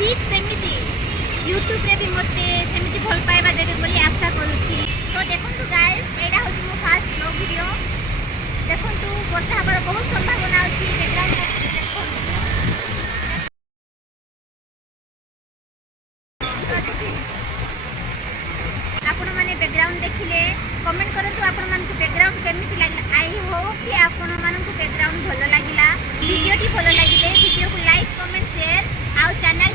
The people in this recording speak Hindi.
ठीक सेमिति यूट्यूब रे भी मते सेमिति भल पाइबा देबे बोली आशा करूची। तो देखंतु गाइस एडा होची मो फर्स्ट ब्लॉग वीडियो। देखंतु वर्षा हबार बहुत संभावना अछि। बैकग्राउंड आपण माने बैकग्राउंड देखिले कमेंट करंतु आपण मानकु बैकग्राउंड केमिति लागला। आई होप कि आपण मानकु बैकग्राउंड भलो लागिला। वीडियो टी भलो लागिले वीडियो को लाइक कमेंट शेयर आउ चैनल